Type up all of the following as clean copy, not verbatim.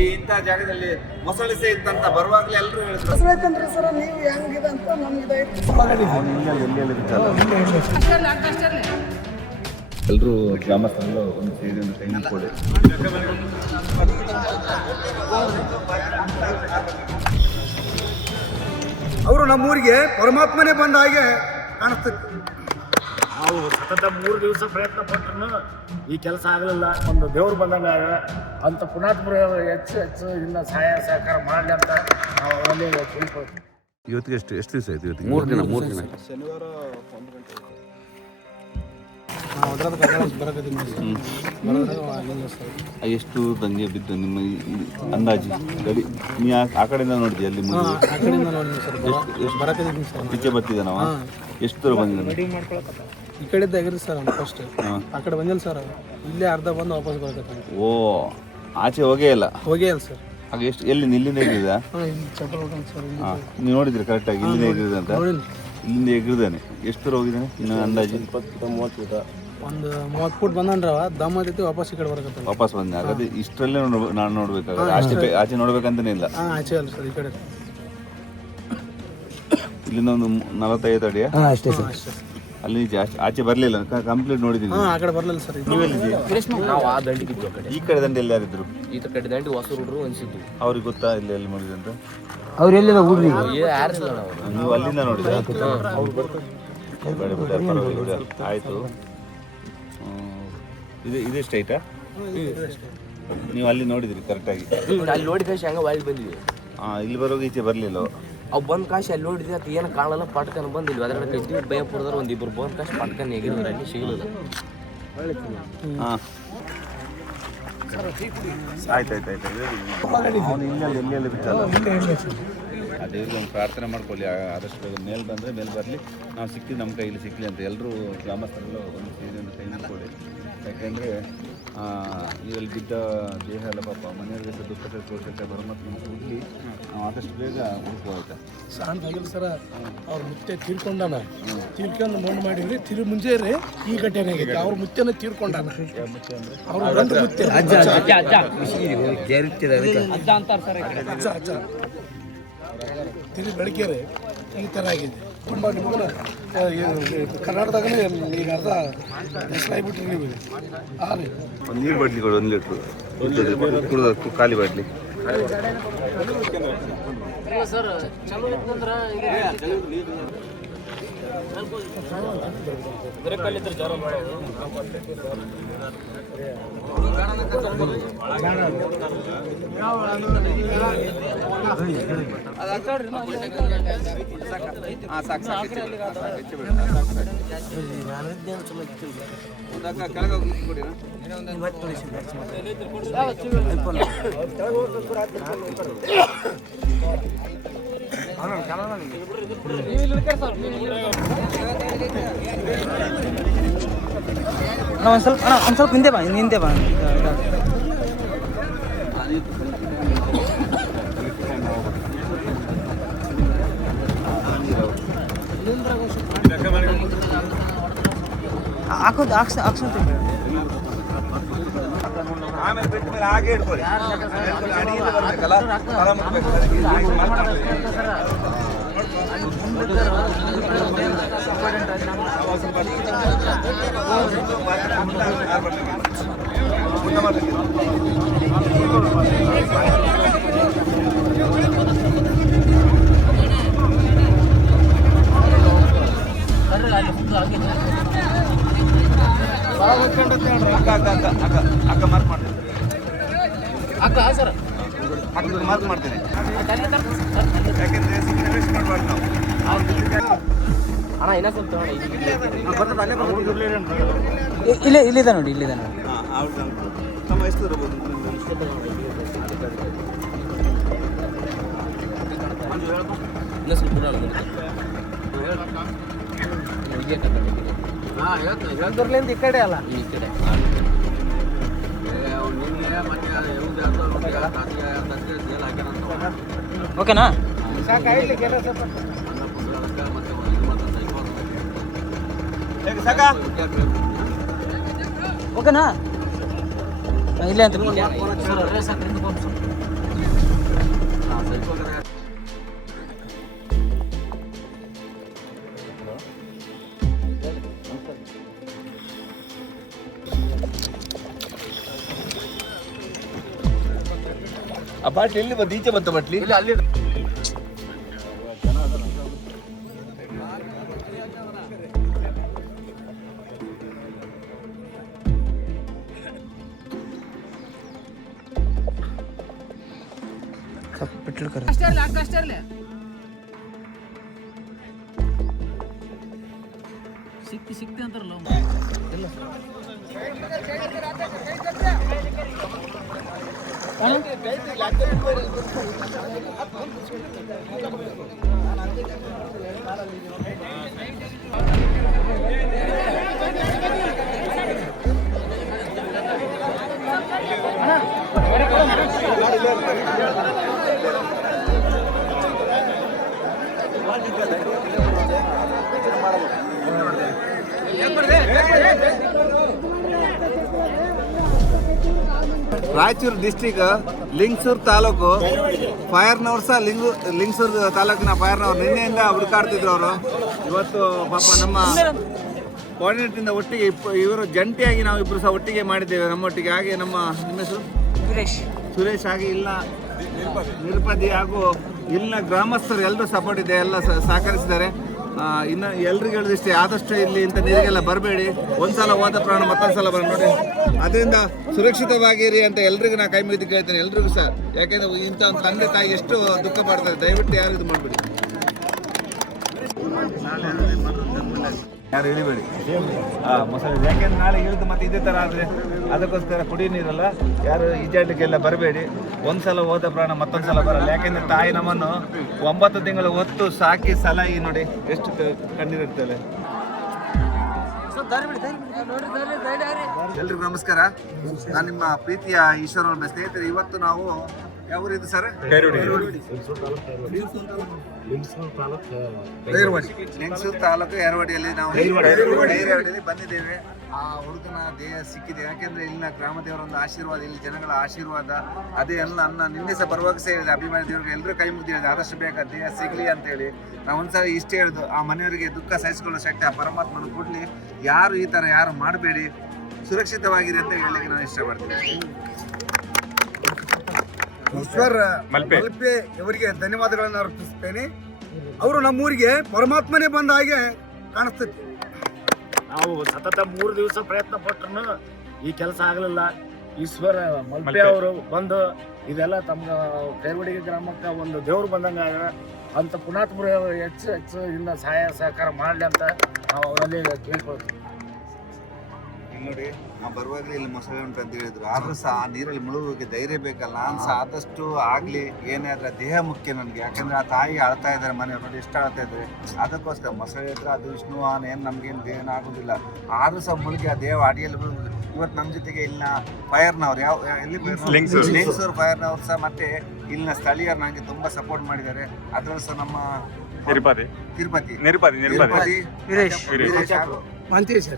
ಈ ಇಂಥ ಜಾಗದಲ್ಲಿ ಮೊಸಳಿಸೆ ಇತ್ತಂತ ಬರುವಾಗಲೇ ಎಲ್ಲರೂ ಹೇಳಿದ್ರು ಮೊಸಳೈತಂದ್ರೆ ಸರ್ ನೀವು ಹೆಂಗಿದೆ ಅಂತ ನಮ್ಗೆ ಎಲ್ಲರೂ ಗ್ರಾಮಸ್ಥರೆಲ್ಲ ಒಂದು ಸೇರಿ ಒಂದು ಟೈಮ್ ಕೊಡಿ. ಅವರು ನಮ್ಮೂರಿಗೆ ಪರಮಾತ್ಮನೇ ಬಂದ ಹಾಗೆ ಕಾಣಿಸ್ತದೆ. ನಾವು ಸತತ 3 ದಿವಸ ಪ್ರಯತ್ನ ಪಟ್ಟರು ಈ ಕೆಲಸ ಆಗಲಿಲ್ಲ. ಒಂದು ದೇವ್ರು ಬಂದಂಗ ಅಂತ ಪುಣಾತ್ಮರು ಹೆಚ್ಚು ಇನ್ನು ಸಹಾಯ ಸಹಕಾರ ಮಾಡಲಿ ಅಂತ ನಾವು ಅವರಲ್ಲಿ ತಿಳ್ಕೊಳ್ತೀವಿ. ಇವತ್ತಿಗೆ ಎಷ್ಟು ದಿವಸ ಆಯ್ತು? ಇವತ್ತಿಗೆ 3 ದಿನ ಶನಿವಾರ 1 ಗಂಟೆ ಎಷ್ಟು ದಂಗೆ ಬಿದ್ದು ನಿಮ್ಮ ಅಂದಾಜು ಗಡಿ? ನೀ ಆ ಕಡೆಯಿಂದ ನೋಡಿದ್ವಿ ಅಲ್ಲಿ ಪಿಚ್ಚೆ ಬರ್ತಿದ್ದ ನಾವು ಎಷ್ಟು ದೂರ ಬಂದಿದ್ದಾನೆ? ಈ ಕಡೆದ್ದು ಆಗಿರಿ ಸರ್ ಫಸ್ಟ್, ಆ ಕಡೆ ಬಂದಿಲ್ಲ ಸರ್, ಇಲ್ಲೇ ಅರ್ಧ ಬಂದು ವಾಪಸ್ ಬರಕತ್ತ. ಓ, ಆಚೆ ಹೋಗೇ ಇಲ್ಲ ಸರ್. ಹಾಗೆ ಎಷ್ಟು ಎಲ್ಲಿಂದ ಇಲ್ಲಿಂದ ಎಗ್ರಿದ? ಹಾಂ, ನೀವು ನೋಡಿದ್ರಿ ಕರೆಕ್ಟಾಗಿ ಇಲ್ಲಿಂದ ಎಗ್ರಿದ ಅಂತ? ಇಲ್ಲಿಂದ ಎಗ್ರಿದಾನೆ. ಎಷ್ಟು ದೂರ ಹೋಗಿದ್ದಾನೆ ಇನ್ನು ಅಂದಾಜು? 20-30 ಫೀಟ್. ಒಂದು 30 ಫೀಟ್ ಬಂದನ್ರವ ದಮ್ ಐತಿ, ವಾಪಸ್ ಈ ಕಡೆ ಬರಕತ್ತ. ವಾಪಸ್ ಬಂದೆ. ಹಾಗಾದ್ರೆ ಇಷ್ಟರಲ್ಲೇ ನಾನು ನೋಡ್ಬೇಕಾಗುತ್ತೆ, ಆಚೆ ನೋಡ್ಬೇಕಂತಾನೆ ಇಲ್ಲ. ಆಚೆ ಅಲ್ಲ ಸರ್, ಈ ಕಡೆ. ಇಲ್ಲಿಂದ ಒಂದು 45 ಅಡಿಯ ಅಷ್ಟೇ ಸರ್. ಅಲ್ಲಿ ಆಚೆ ಬರಲಿಲ್ಲ, ಕಂಪ್ಲೀಟ್ ನೋಡಿದ್ದೀನಿ. ಆ ಕಡೆ ಬರಲಿಲ್ಲ ಸರ್. ನಾವು ಆ ದಂಡಿಗೆ ಇದ್ವು. ಈ ಕಡೆ ದಂಡೆ ಯಾರಿದ್ರು? ಈ ಕಡೆ ದಂಡಿ ಹೊಸ ಹುಡುಗರು ಅನ್ಸಿದ್ವು. ಅವ್ರಿಗೆ ಗೊತ್ತಾ ಇಲ್ಲಿ ಎಲ್ಲಿ ಮಾಡಿದೆ ಅಂತ? ಅವ್ರು ಎಲ್ಲಿಲ್ಲ ಹುಡ್ರಿ, ಯಾರಿಲ್ಲ ನಾವು. ನೀವು ಅಲ್ಲಿಂದ ನೋಡಿದ್ರೆ ಆಯಿತು. ಇದೇ ಸ್ಟ್ರೈಟಾ? ನೀವು ಅಲ್ಲಿ ನೋಡಿದ್ರಿ ಕರೆಕ್ಟಾಗಿ? ಅಲ್ಲಿ ನೋಡಿ ಕಾಶಿ ಹಂಗೆ ವಾಲಿ ಬಂದಿದ್ವಿ. ಹಾಂ, ಇಲ್ಲಿ ಬರೋದು ಈಚೆ ಬರಲಿಲ್ಲ. ಅವು ಬಂದು ಕಾಶಿ ಅಲ್ಲಿ ನೋಡಿದ್ವಿ, ಅದು ಏನು ಕಾಣಲ್ಲ. ಪಟ್ಕನ್ ಬಂದಿಲ್ವಿ ಅದರ ಕೈತಿ ಭಯಪುರದವ್ರು ಒಂದಿಬ್ಬರು ಬಂದು ಕಾಶಿ ಪಟ್ಕನ್ ಹೇಗಿದ್ರು ಅಲ್ಲಿ ಸಿಗಲಿಲ್ಲ. ಹಾಂ, ಆಯ್ತು. ಅವನು ಎಲ್ಲಿ ಬಿಟ್ಟಲ್ಲ. ಆ ದೇವ್ರಿಗೆ ಒಂದು ಪ್ರಾರ್ಥನೆ ಮಾಡ್ಕೊಳ್ಳಿ, ಆದಷ್ಟು ಬೇಗ ಮೇಲೆ ಬಂದರೆ ಮೇಲೆ ಬರಲಿ, ನಾವು ಸಿಕ್ಕಿದ್ದು ನಮ್ಮ ಕೈಯಲ್ಲಿ ಸಿಕ್ಕಲಿ ಅಂತ ಎಲ್ಲರೂ ಗ್ರಾಮಸ್ಥರೆಲ್ಲ ಒಂದು ಸೇರಿ ಒಂದು ಕೈ ಮಾಡ್ಕೊಳ್ಳಿ. ಯಾಕೆಂದರೆ ಇದರಲ್ಲಿ ಬಿದ್ದ ದೇಹ ಎಲ್ಲ ಪಾಪ ಮನೆಯವರಿಗೆ ದುಃಖ ತೋರಿಸಕ್ಕೆ ಪರಮಾತ್ಮ ಹುಡುಗಿ ನಾವು ಆದಷ್ಟು ಬೇಗ ಹುಡುಕೋಯ್ತಾ ಶಾಂತ ಆಗಿಲ್ಲ ಸರ. ಅವ್ರ ಮುತ್ತೆ ತೀರ್ಕೊಂಡಾನ, ತೀರ್ಕೊಂಡು ಮಣ್ಣು ಮಾಡಿದ್ರಿ ತಿರು ಮುಂಚೆ ರೀ ಈ ಘಟನೆ ಆಗೈತೆ. ಅವ್ರ ಮುತ್ತೆನ ತೀರ್ಕೊಂಡಾನ. ಅವ್ರ ಗಂಡ ಮುತ್ತೆ ಅಜ್ಜ ತಿರು ಬೆಳಗ್ಗೆ ರೀ ಈ ಥರ ಆಗಿದೆ. ತುಂಬ ನಿಮ್ಗೆ ಕರ್ನಾಟಕದಾಗಲೇ ಈಗ ಅರ್ಧ ಹೆಸರಾಗ್ಬಿಟ್ರಿ ನೀವು. ಹಾಂ ರೀ, ಒಂದು ನೀರು ಬಾಟ್ಲಿ ಕೊಡು, 1 ಲೀಟ್ರು ಕುಡಿದ ಖಾಲಿ ಬಾಟ್ಲಿ. ಸರ್ ಒಂದು ಸ್ವಲ್ಪ ಹಿಂದೆ ಬಾ. ಹಾಕೋದು ಆಮೇಲೆ ಬಿಟ್ಟ ಮೇಲೆ ಹಾಗೆ ಇಟ್ಕೊಳ್ಳಿ. ಅಡಿಯಿಂದ ಬರ್ಬೇಕಲ್ಲ, ಅಕ್ಕ ಮಾರ್ಕ್ ಮಾಡ್ತೀನಿ. ಅಕ್ಕ ಸರ್ ಅಕ್ಕ ಮಾರ್ಕ್ ಮಾಡ್ತೀನಿ. ಯಾಕೆಂದ್ರೆ ವೇಸ್ಟ್ ಮಾಡಬಾರ್ದು ನಾವು. ಅಣ್ಣ ಇನ್ನೂ ಸ್ವಲ್ಪ ಇಲ್ಲಿದೆ ನೋಡಿ. ತಮ್ಮ ಎಷ್ಟು ಇರಬಹುದು? ಇನ್ನೂ ಸ್ವಲ್ಪ ಈ ಕಡೆ ಅಲ್ಲ, ಈ ಕಡೆ ಓಕೆನಾ? ಸಾಕಾ? ಓಕೆನಾ? ಇಲ್ಲೇ ಅಂತ ಆ ಬಾಟ್ಲಿ ಎಲ್ಲಿ ಬಂದು ಈಚೆ ಬಂತ ಬಾಟ್ಲಿ ಅಲ್ಲಿ ಸಿಕ್ತಿ ಅಂತಾರಲ್ಲ ರಾಯಚೂರು ಡಿಸ್ಟಿಕ್ ಲಿಂಗಸೂರು ತಾಲೂಕು ಫೈರ್ನವ್ರು ಲಿಂಗಸೂರು ತಾಲೂಕಿನ ಫೈರ್ನವ್ರು ನಿನ್ನೆಯಿಂದ ಹುಡುಕಾಡ್ತಿದ್ರು ಅವರು. ಇವತ್ತು ಪಾಪ ನಮ್ಮ ಕೋಆರ್ಡಿನೇಟ್ರಿಂದ ಒಟ್ಟಿಗೆ ಇವರು ಜಂಟಿಯಾಗಿ ನಾವು ಇಬ್ಬರು ಸಹ ಒಟ್ಟಿಗೆ ಮಾಡಿದ್ದೇವೆ ನಮ್ಮೊಟ್ಟಿಗೆ. ಹಾಗೆ ನಮ್ಮ ನಿಮ್ಮ ಹೆಸರು ಸುರೇಶ್ ಹಾಗೆ ಇಲ್ಲ ನಿರುಪದಿ ಹಾಗೂ ಇಲ್ಲಿನ ಗ್ರಾಮಸ್ಥರು ಎಲ್ಲರೂ ಸಪೋರ್ಟ್ ಇದೆ, ಎಲ್ಲ ಸಹಕರಿಸಿದ್ದಾರೆ. ಇನ್ನು ಎಲ್ರಿಗೂ ಹೇಳಿದಿಷ್ಟೇ, ಆದಷ್ಟು ಇಲ್ಲಿ ಇಂಥ ನೀರಿಗೆಲ್ಲ ಬರಬೇಡಿ, ಒಂದ್ಸಲ ಹೋದ ಪ್ರಾಣ ಮತ್ತೊಂದ್ಸಲ ಬರ ನೋಡಿ. ಅದರಿಂದ ಸುರಕ್ಷಿತವಾಗಿರಿ ಅಂತ ಎಲ್ರಿಗೂ ನಾ ಕೈ ಮುಗಿದು ಕೇಳ್ತೇನೆ, ಎಲ್ರಿಗೂ ಸಹ. ಯಾಕೆಂದ್ರೆ ಇಂಥ ಒಂದು ತಂದೆ ತಾಯಿ ಎಷ್ಟು ದುಃಖ ಪಡ್ತಾರೆ, ದಯವಿಟ್ಟು ಯಾರು ಇದು ಮಾಡಬೇಡಿ, ಯಾರು ಇಳಿಬೇಡಿ ಮೊಸಳೆ. ಯಾಕೆಂದ್ರೆ ನಾಳೆ ಇಳಿದು ಮತ್ತೆ ಇದೇ ಥರ ಆದರೆ ಅದಕ್ಕೋಸ್ಕರ ಕುಡಿ ನೀರಲ್ಲ, ಯಾರು ಈಜಾಡಲಿಕ್ಕೆಲ್ಲ ಬರಬೇಡಿ. ಒಂದ್ಸಲ ಹೋದ ಪ್ರಾಣ ಮತ್ತೊಂದ್ಸಲ ಬರಲ್ಲ. ಯಾಕೆಂದ್ರೆ ತಾಯಿ ನಮ್ಮನ್ನು 9 ತಿಂಗಳು ಹೊತ್ತು ಸಾಕಿ ಸಲಹಿ ನೋಡಿ ಎಷ್ಟು ಕಣ್ಣೀರಿರ್ತದೆ. ಎಲ್ರಿಗೂ ನಮಸ್ಕಾರ. ನಾನು ನಿಮ್ಮ ಪ್ರೀತಿಯ ಈಶ್ವರ ಸ್ನೇಹಿತರೆ. ಇವತ್ತು ನಾವು ಯಾವೂರಿದು ಸರ್? ಲಿಂಗಸೂರು ತಾಲೂಕು ಎರವಡಿಯಲ್ಲಿ ನಾವು ಎರವಡಿಯಲ್ಲಿ ಬಂದಿದ್ದೇವೆ. ಆ ಹುಡುಗನ ದೇಹ ಸಿಕ್ಕಿದೆ. ಯಾಕೆಂದ್ರೆ ಇಲ್ಲಿನ ಗ್ರಾಮ ದೇವರ ಒಂದು ಆಶೀರ್ವಾದ, ಇಲ್ಲಿ ಜನಗಳ ಆಶೀರ್ವಾದ, ಅದೇ ಎಲ್ಲ ನನ್ನ ನಿನ್ನೆ ಸಹ ಬರುವಾಗ ಸೇರಿದೆ. ಅಭಿಮಾನಿ ದೇವರಿಗೆ ಎಲ್ಲರೂ ಕೈ ಮುಗಿದಿದೆ, ಆದಷ್ಟು ಬೇಗ ದೇಹ ಸಿಗಲಿ ಅಂತೇಳಿ. ನಾವು ಒಂದ್ಸಲ ಇಷ್ಟೇ ಹೇಳುದು, ಆ ಮನೆಯವರಿಗೆ ದುಃಖ ಸಹಿಸಿಕೊಳ್ಳೋ ಶಕ್ತಿ ಆ ಪರಮಾತ್ಮನ ಕೊಡ್ಲಿ. ಯಾರು ಈ ಥರ ಯಾರು ಮಾಡಬೇಡಿ, ಸುರಕ್ಷಿತವಾಗಿರಿ ಅಂತ ಹೇಳಲಿಕ್ಕೆ ನಾನು ಇಷ್ಟಪಡ್ತೀನಿ. ಈಶ್ವರ್ ಮಲ್ಪೆ ಇವರಿಗೆ ಧನ್ಯವಾದಗಳನ್ನು ಅರ್ಪಿಸುತ್ತೇನೆ. ಅವರು ನಮ್ಮೂರಿಗೆ ಪರಮಾತ್ಮನೇ ಬಂದ ಹಾಗೆ ಕಾಣಿಸ್ತೈತಿ. ನಾವು ಸತತ 3 ದಿವಸ ಪ್ರಯತ್ನ ಪಟ್ರು ಈ ಕೆಲಸ ಆಗಲಿಲ್ಲ. ಈಶ್ವರ ಮಲ್ಪೆ ಅವರು ಬಂದು ಇದೆಲ್ಲ ತಮ್ಮ ಕೈವಡಿಗೆ ಗ್ರಾಮಕ್ಕೆ ಒಂದು ದೇವ್ರು ಬಂದಂಗೆ ಆಗ ಅಂತ ಪುಣಾತ್ಮರು ಹೆಚ್ಚು ಇನ್ನು ಸಹಾಯ ಸಹಕಾರ ಮಾಡಲಿ ಅಂತ ನಾವು ಅವರಲ್ಲಿ ಕೇಳ್ಕೊಳ್ತೀವಿ. ನೋಡಿ, ನಾವು ಬರುವಾಗಲೇ ಇಲ್ಲಿ ಮೊಸಳೆ ಉಂಟು ಅಂತ ಹೇಳಿದ್ರು, ಆದರೂ ಸಹ ಆ ನೀರಲ್ಲಿ ಮುಳುಗೋಕೆ ಧೈರ್ಯ ಬೇಕಲ್ಲ. ನಾನು ಸಹ ಆದಷ್ಟು ಆಗಲಿ ಏನೇ ಆದರೆ ದೇಹ ಮುಖ್ಯ ನನಗೆ. ಯಾಕೆಂದರೆ ಆ ತಾಯಿ ಅಳ್ತಾ ಇದ್ದಾರೆ, ಮನೆಯವ್ರು ನೋಡಿ ಎಷ್ಟು ಅಳ್ತಾ ಇದ್ದಾರೆ. ಅದಕ್ಕೋಸ್ಕರ ಮೊಸಳೆ ಹತ್ರ ಅದು ವಿಷ್ಣು ಏನು ನಮಗೇನು ದೇಹನ ಆಗೋದಿಲ್ಲ. ಆದರೂ ಸಹ ಮುಳುಗಿ ಆ ದೇಹ ಅಡಿಯಲ್ಲಿ ಮುಳುಗುದು. ಇವತ್ತು ನಮ್ಮ ಜೊತೆಗೆ ಇಲ್ಲಿನ ಫೈರ್ನವ್ರು ಎಲ್ಲಿ ಲಿಂಗಸೂರು ಫೈರ್ನವ್ರು ಸಹ ಮತ್ತೆ ಇಲ್ಲಿನ ಸ್ಥಳೀಯರು ನನಗೆ ತುಂಬ ಸಪೋರ್ಟ್ ಮಾಡಿದ್ದಾರೆ. ಅದರಲ್ಲೂ ಸಹ ನಮ್ಮ ತಿರುಪತಿ ಮಾಂತೇಶ್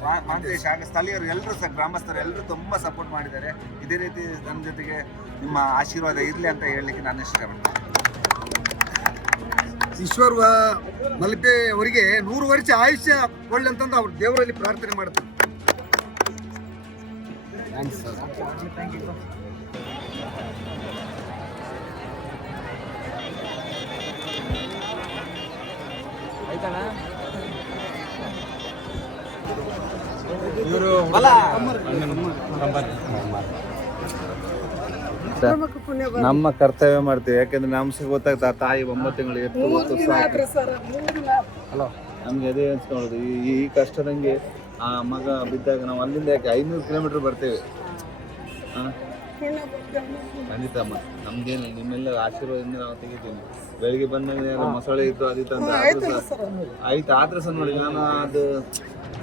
ಹಾಗೆ ಸ್ಥಳೀಯರು ಎಲ್ಲರೂ ಸಹ ಗ್ರಾಮಸ್ಥರು ಎಲ್ಲರೂ ತುಂಬ ಸಪೋರ್ಟ್ ಮಾಡಿದ್ದಾರೆ. ಇದೇ ರೀತಿ ನನ್ನ ಜೊತೆಗೆ ನಿಮ್ಮ ಆಶೀರ್ವಾದ ಇರಲಿ ಅಂತ ಹೇಳಲಿಕ್ಕೆ ನಾನು ಇಷ್ಟಪಡ್ತೀನಿ. ಈಶ್ವರ್ ಮಲ್ಪೆ ಅವರಿಗೆ 100 ವರ್ಷ ಆಯುಷ್ಯ ಕೊಳ್ಳಿ ಅಂತಂದು ಅವ್ರು ದೇವರಲ್ಲಿ ಪ್ರಾರ್ಥನೆ ಮಾಡ್ತಾರೆ. ನಮ್ಮ ಕರ್ತವ್ಯ ಮಾಡ್ತೀವಿ. ಯಾಕೆಂದ್ರೆ ನಮ್ಗೆ ಗೊತ್ತಾಗ್ತಾ ತಾಯಿ 9 ತಿಂಗಳು ಎತ್ತು ನಮ್ಗೆ ಅದೇ ಅನ್ಸ್ಕೊಳ್ಳೋದು. ಈ ಕಷ್ಟದಂಗೆ ಆ ಮಗ ಬಿದ್ದಾಗ ನಾವು ಅಲ್ಲಿಂದ ಯಾಕೆ 500 ಕಿಲೋಮೀಟರ್ ಬರ್ತೇವೆ. ಖಂಡಿತ ಅಮ್ಮ, ನಮ್ಗೇನು ನಿಮ್ಮೆಲ್ಲ ಆಶೀರ್ವಾದದಿಂದ ನಾವು ತೆಗಿತೀವಿ. ಬೆಳಿಗ್ಗೆ ಬಂದಾಗ ಮೊಸಳೆ ಇತ್ತು ಅದಿತ್ತು ಅಂತ ಆದ್ರೂ ಸಹ ಆಯ್ತು. ಆದ್ರೂ ಸಹ ನೋಡಿ ನಾನು ಅದು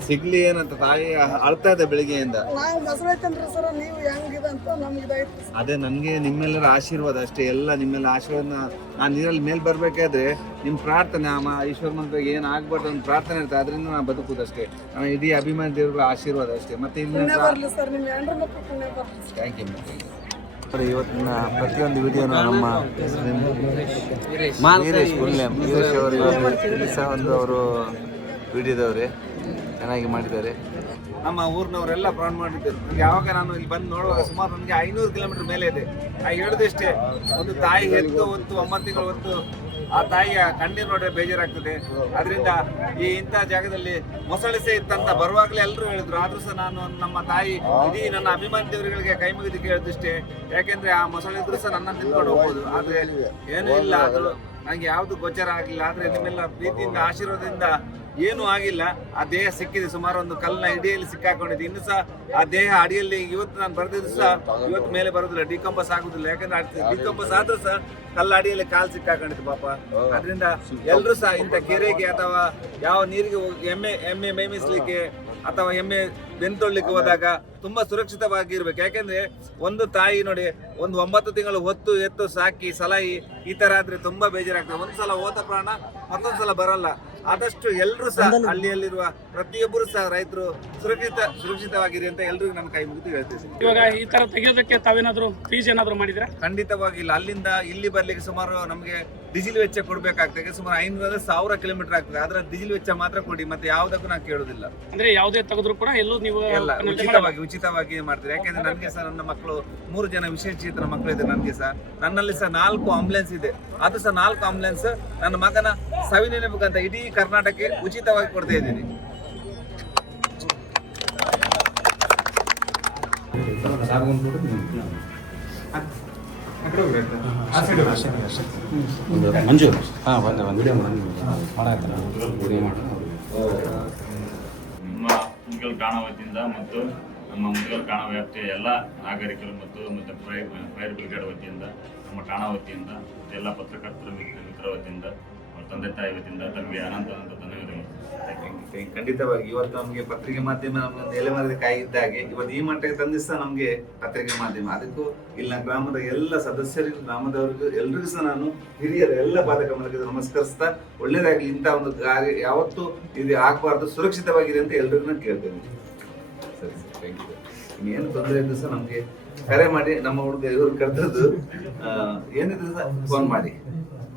ಸಿಗ್ಲಿ ಏನಂತ ತಾಯಿ ಅಳ್ತಾ ಇದೆ ಬೆಳಿಗ್ಗೆಯಿಂದ. ನಾವು ಮೊಸರು ಐತನ್ರಿ ಸರ್, ನೀವು ಹೆಂಗಿದೆ ಅಂತ ನಮ್ಗೆ ಇದಾಯ್ತು. ಅದೇ ನನಗೆ ನಿಮ್ಮೆಲ್ಲರ ಆಶೀರ್ವಾದ ಅಷ್ಟೇ, ಎಲ್ಲ ನಿಮ್ಮೆಲ್ಲ ಆಶೀರ್ವಾದನ ನಾನು ನೀರಲ್ಲಿ ಮೇಲೆ ಬರಬೇಕಾದ್ರೆ ನಿಮ್ಮ ಪ್ರಾರ್ಥನೆ ಈಶ್ವರ ಮಂತ್ರಿಗೆ ಏನು ಆಗ್ಬಾರ್ದು ಒಂದು ಪ್ರಾರ್ಥನೆ ಇರುತ್ತೆ, ಅದರಿಂದ ನಾನು ಬದುಕುದಷ್ಟೇ. ನಾನು ಇಡೀ ಅಭಿಮಾನಿ ದೇವ್ರ ಆಶೀರ್ವಾದ ಅಷ್ಟೇ. ಮತ್ತೆ ಪುಣ್ಯ ಬರ್ಲಿ ಸರ್, ನಿಮ್ಮ ಹೆಂಡ್ರ ಮಕ್ಕಳು ಪುಣ್ಯ ಬರ್ಲಿ. Thank you. ಇವತ್ತಿನ ಪ್ರತಿಯೊಂದು ವಿಡಿಯೋನು ನಮ್ಮ ವೀರೇಶ್ ಗುಲ್ಲೇಮ್ ವೀರೇಶ್ ಅವರು ಇಲ್ಲಿ ಸಹ ಅವರು ವಿಡಿಯೋದವ್ರೆ ಚೆನ್ನಾಗಿ ಮಾಡಿದ್ದಾರೆ. ನಮ್ಮ ಊರಿನವರೆಲ್ಲ ಪ್ರಾಣ ಮಾಡಿದ್ದರು. ನನಗೆ ಯಾವಾಗ ನಾನು ಇಲ್ಲಿ ಬಂದು ನೋಡುವಾಗ ಸುಮಾರು ನನಗೆ 500 ಕಿಲೋಮೀಟರ್ ಮೇಲೆ ಇದೆ. ಹೇಳೋದಷ್ಟೇ, ಒಂದು ತಾಯಿ ಹೆತ್ತು ಹೊತ್ತು 9 ತಿಂಗಳು ಹೊತ್ತು ಆ ತಾಯಿಯ ಕಣ್ಣೀರು ನೋಡಿದ್ರೆ ಬೇಜಾರಾಗ್ತದೆ. ಅದರಿಂದ ಇಂಥ ಜಾಗದಲ್ಲಿ ಮೊಸಳಿಸೆ ಇತ್ತಂತ ಬರುವಾಗಲೇ ಎಲ್ಲರೂ ಹೇಳಿದ್ರು. ಆದ್ರೂ ಸಹ ನಾನು ನಮ್ಮ ತಾಯಿ ಇಡೀ ನನ್ನ ಅಭಿಮಾನಿ ದೇವರುಗಳಿಗೆ ಕೈ ಮುಗಿದು ಕೇಳಿದಷ್ಟೇ. ಯಾಕೆಂದ್ರೆ ಆ ಮೊಸಳಿದ್ರು ಸಹ ನನ್ನ ತಿಳ್ಕೊಂಡು ಹೋಗ್ಬೋದು, ಆದ್ರೆ ಏನೂ ಇಲ್ಲ. ಆದರೂ ನನಗೆ ಯಾವುದು ಗೋಚರ ಆಗಲಿಲ್ಲ. ಆದ್ರೆ ನಿಮ್ಮೆಲ್ಲ ಪ್ರೀತಿಯಿಂದ ಆಶೀರ್ವಾದದಿಂದ ಏನೂ ಆಗಿಲ್ಲ. ಆ ದೇಹ ಸಿಕ್ಕಿದೆ, ಸುಮಾರು ಒಂದು ಕಲ್ಲಿನ ಅಡಿಯಲ್ಲಿ ಸಿಕ್ಕಾಕೊಂಡಿದೆ. ಇನ್ನು ಸಹ ಆ ದೇಹ ಅಡಿಯಲ್ಲಿ ಇವತ್ತು ನಾನು ಬರೆದಿದ್ದು ಸಹ ಇವತ್ತು ಮೇಲೆ ಬರೋದಿಲ್ಲ, ಡಿಕಂಪಸ್ ಆಗುದಿಲ್ಲ. ಯಾಕಂದ್ರೆ ಡಿಕಂಪಸ್ ಆದ್ರೂ ಸಹ ಕಲ್ಲ ಅಡಿಯಲ್ಲಿ ಕಾಲು ಸಿಕ್ಕಾಕೊಂಡಿತ್ತು ಪಾಪ. ಅದರಿಂದ ಎಲ್ಲರೂ ಸಹ ಇಂಥ ಕೆರೆಗೆ ಅಥವಾ ಯಾವ ನೀರಿಗೆ ಎಮ್ಮೆ ಮೇಯಿಸ್ಲಿಕ್ಕೆ ಅಥವಾ ಎಮ್ಮೆ ಬೆಂತೊಳ್ಳಿಕ್ಕೆ ಹೋದಾಗ ತುಂಬಾ ಸುರಕ್ಷಿತವಾಗಿರ್ಬೇಕು. ಯಾಕೆಂದ್ರೆ ಒಂದು ತಾಯಿ ನೋಡಿ, ಒಂದು 9 ತಿಂಗಳು ಹೊತ್ತು ಎತ್ತು ಸಾಕಿ ಸಲಹಿ ಈ ತರ ಆದ್ರೆ ತುಂಬಾ ಬೇಜಾರಾಗ್ತದೆ. ಒಂದ್ಸಲ ಹೋದ ಪ್ರಾಣ ಮತ್ತೊಂದ್ಸಲ ಬರಲ್ಲ. ಆದಷ್ಟು ಎಲ್ಲರೂ ಸಹ ಹಳ್ಳಿಯಲ್ಲಿರುವ ಪ್ರತಿಯೊಬ್ಬರು ಸಹ ರೈತರು ಸುರಕ್ಷಿತವಾಗಿರಿ ಅಂತ ಎಲ್ರಿಗೂ ನಾನು ಕೈ ಮುಗಿದು ಹೇಳ್ತೇನೆ. ಇವಾಗ ಈ ತರ ತೆಗೆಯೋದಕ್ಕೆ ತಾವೇನಾದ್ರು ಫೀಸ್ ಏನಾದ್ರು ಮಾಡಿದ್ರೆ? ಖಂಡಿತವಾಗಿಲ್ಲ. ಅಲ್ಲಿಂದ ಇಲ್ಲಿ ಬರ್ಲಿಕ್ಕೆ ಸುಮಾರು ನಮಗೆ ಡೀಸೆಲ್ ವೆಚ್ಚ ಕೊಡ್ಬೇಕಾಗ್ತದೆ. ಸುಮಾರು 500-1000 ಕಿಲೋಮೀಟರ್ ಆಗ್ತದೆ. ಆದ್ರೆ ಡೀಸೆಲ್ ವೆಚ್ಚ ಮಾತ್ರ ಕೊಡಿ, ಮತ್ತೆ ಯಾವುದಕ್ಕೂ ನಾನು ಕೇಳೋದಿಲ್ಲ. ಅಂದ್ರೆ ಯಾವುದೇ ತೆಗೆದ್ರು ಕೂಡ ಎಲ್ಲೂ ನೀವು ಎಲ್ಲ ಉಚಿತವಾಗಿ ಮಾಡ್ತಾರೆ. ಯಾಕೆಂದ್ರೆ ನನಗೆ ಸಹ ನನ್ನ ಮಕ್ಕಳು 3 ಜನ ವಿಶೇಷಚೇತನ ಮಕ್ಕಳು ಇದೆ. ನನಗೆ ಸಹ ನನ್ನಲ್ಲಿ ಸಹ 4 ಆಂಬುಲೆನ್ಸ್ ಇದೆ. ಅದು ಸಹ 4 ಆಂಬುಲೆನ್ಸ್ ನನ್ನ ಮಗನ ಸವಿನೆನಪಕ್ಕಂತ ಇಡೀ ಕರ್ನಾಟಕಕ್ಕೆ ಉಚಿತವಾಗಿ ಕೊಡ್ತಾ ಇದ್ದೀನಿ. ಮಂಜು ಬಂದೆ ನಮ್ಮ ಮುದ್ಗಲ್ ಠಾಣಾ ವತಿಯಿಂದ ಮತ್ತು ನಮ್ಮ ಮುದ್ಗಲ್ ಠಾಣಾ ವ್ಯಾಪ್ತಿಯ ಎಲ್ಲ ನಾಗರಿಕರು ಮತ್ತು ಫೈರ್ ಬ್ರಿಗೇಡ್ ವತಿಯಿಂದ, ನಮ್ಮ ಠಾಣಾ ವತಿಯಿಂದ, ಎಲ್ಲ ಪತ್ರಕರ್ತರ ಮಿತ್ರ ವತಿಯಿಂದ, ತಂದೆ ತಾಯಿ ವತಿಯಿಂದ ತಮಗೆ ಅನಂತ ಧನ್ಯವಾದಗಳು. ಖಂಡಿತವಾಗಿ ಇವತ್ತು ನಮಗೆ ಪತ್ರಿಕೆ ಮಾಧ್ಯಮ ನಮ್ಗೊಂದು ಎಲೆಮರದ ಕಾಯಿ ಇದ್ದಾಗೆ ಇವತ್ತು ಈ ಮಟ್ಟಕ್ಕೆ ತಂದಿಸ್ತಾ ನಮಗೆ ಪತ್ರಿಕೆ ಮಾಧ್ಯಮ. ಅದಕ್ಕೂ ಇಲ್ಲ ಗ್ರಾಮದ ಎಲ್ಲ ಸದಸ್ಯರಿಗೂ, ಗ್ರಾಮದವರಿಗೂ, ಎಲ್ರಿಗೂ ಸಹ ನಾನು ಹಿರಿಯರ ಎಲ್ಲ ಪಾದಕಮಲಕ್ಕೆ ನಮಸ್ಕರಿಸ್ತಾ ಒಳ್ಳೇದಾಗಲಿ. ಇಂಥ ಒಂದು ಕಾರ್ಯ ಯಾವತ್ತೂ ಇದು ಆಗಬಾರ್ದು, ಸುರಕ್ಷಿತವಾಗಿರಿ ಅಂತ ಎಲ್ರಿಗೂ ನಾನು ಕೇಳ್ತೇನೆ. ಸರಿ ಸರ್, ಥ್ಯಾಂಕ್ ಯು. ಇನ್ನೇನು ತೊಂದರೆ ಇದ್ದು ಸಹ ನಮಗೆ ಕರೆ ಮಾಡಿ, ನಮ್ಮ ಹುಡುಗ ಇವ್ರು ಕರೆದದ್ದು ಏನಿದ್ರು ಸಹ ಫೋನ್ ಮಾಡಿ.